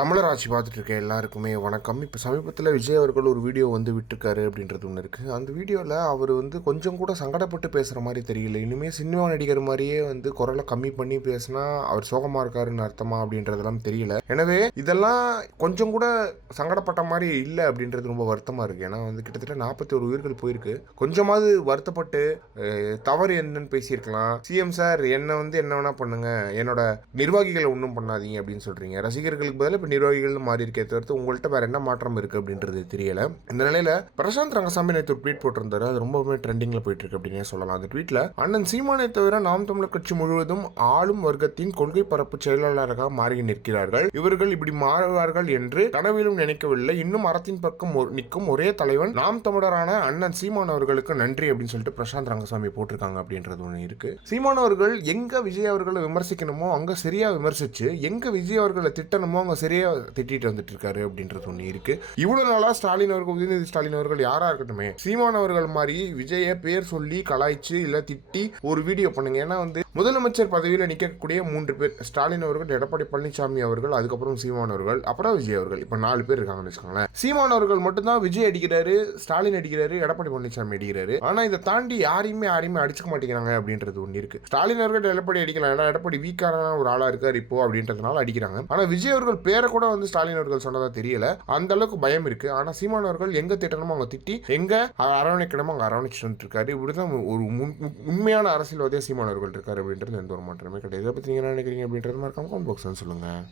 தமிழர் ஆட்சி பார்த்துட்டு இருக்க எல்லாருக்குமே வணக்கம். இப்போ சமீபத்தில் விஜய் அவர்கள் ஒரு வீடியோ வந்து விட்டுருக்காரு அப்படின்றது ஒன்று இருக்குது அந்த வீடியோவில் அவர் வந்து கொஞ்சம் கூட சங்கடப்பட்டு பேசுகிற மாதிரி தெரியல. இனிமேல் சினிமா நடிகர் மாதிரியே வந்து குரலை கம்மி பண்ணி பேசினா அவர் சோகமாக இருக்காருன்னு அர்த்தமா அப்படின்றதெல்லாம் தெரியல. எனவே இதெல்லாம் கொஞ்சம் கூட சங்கடப்பட்ட மாதிரி இல்லை அப்படின்றது ரொம்ப வருத்தமாக இருக்குது ஏன்னா வந்து கிட்டத்தட்ட நாற்பத்தி ஒரு உயிர்கள் போயிருக்கு. கொஞ்சமாவது வருத்தப்பட்டு தவறு என்னன்னு பேசியிருக்கலாம். சிஎம் சார் என்னை வந்து என்ன வேணால் பண்ணுங்கள் என்னோட நிர்வாகிகளை ஒன்றும் பண்ணாதீங்க அப்படின்னு சொல்கிறீங்க ரசிகர்களுக்கு பதிலாக இப்போ நிர்வாகிகள் மாறி இருக்கே தவிர்த்து உங்கள்கிட்ட வேற என்ன மாற்றம் இருக்கு அப்படின்றது தெரியல. இந்த நிலையில பிரசாந்த் ரங்கசாமி நேற்று ஒரு ட்வீட் போட்டிருந்தாரு. அது ரொம்பவுமே ட்ரெண்டிங்ல போயிட்டு இருக்கு அப்படின்னே சொல்லலாம். அந்த ட்வீட்ல அண்ணன் சீமானை தவிர நாம் தமிழர் கட்சி முழுவதும் ஆளும் வர்க்கத்தின் கொள்கை பரப்பு செயலாளராக மாறி நிற்கிறார்கள். இவர்கள் இப்படி மாறுவார்கள் என்று கனவிலும் நினைக்கவில்லை. இன்னும் அறத்தின் பக்கம் நிற்கும் ஒரே தலைவன் நாம் தமிழரான அண்ணன் சீமான் அவர்களுக்கு நன்றி அப்படின்னு சொல்லிட்டு பிரசாந்த் ரங்கசாமி போட்டிருக்காங்க அப்படின்றது ஒன்று இருக்கு. சீமான் அவர்கள் எங்க விஜய் அவர்களை விமர்சிக்கணுமோ அங்க சரியா விமர்சிச்சு எங்க விஜய் அவர்களை திட்டணுமோ அங்க சரியா திட்டிட்டு வந்துட்டு இருக்காரு அப்படின்றது ஒன்று இருக்கு. இவ்வளவு நாளா ஸ்டாலின் அவர்கள் உதயநிதி ஸ்டாலின் அவர்கள் யாரா இருக்கட்டுமே சீமான் அவர்கள் மாதிரி விஜய பேர் சொல்லி கலாய்ச்சி இல்ல திட்டி ஒரு வீடியோ பண்ணுங்க. ஏன்னா வந்து முதலமைச்சர் பதவியில் நிற்கக்கூடிய மூன்று பேர் ஸ்டாலின் அவர்கள் எடப்பாடி பழனிசாமி அவர்கள் அதுக்கப்புறம் சீமான் அவர்கள் அப்புறம் விஜய் அவர்கள். இப்போ நாலு பேர் இருக்காங்கன்னு வச்சுக்கோங்களேன். சீமான் அவர்கள் மட்டும்தான் விஜய் அடிக்கிறாரு ஸ்டாலின் அடிக்கிறாரு எடப்பாடி பழனிசாமி அடிக்கிறாரு. ஆனா இதை தாண்டி யாரையுமே யாரையுமே அடிச்சுக்க மாட்டேங்கிறாங்க அப்படின்றது ஒன்று இருக்கு. ஸ்டாலின் அவர்கள் எடப்பாடி அடிக்கலாம் ஏன்னா எடப்பாடி வீக்கான ஒரு ஆளா இருக்காரு இப்போ அப்படின்றதுனால அடிக்கிறாங்க. ஆனா விஜய் அவர்கள் பேர் கூட வந்து ஸ்டாலின் அவர்கள் சொன்னதா தெரியல. அந்த அளவுக்கு பயம் இருக்கு. ஆனா சீமான் அவர்கள் எங்க திட்டணுமோ அவங்க திட்டி எங்க அரவணைக்கணுமோ அங்க அரவணைச்சுட்டு இருக்காரு. இப்படிதான் ஒரு முன்- உண்மையான அரசியல்வாதியா சீமான் அவர்கள் இருக்காரு அப்படின்றது எந்த ஒரு மாற்றமே கிடையாது. இதை பத்தி நீங்க என்ன நினைக்கிறீங்க அப்படின்றது மறக்காம கமெண்ட் பாக்ஸ் சொல்லுங்க.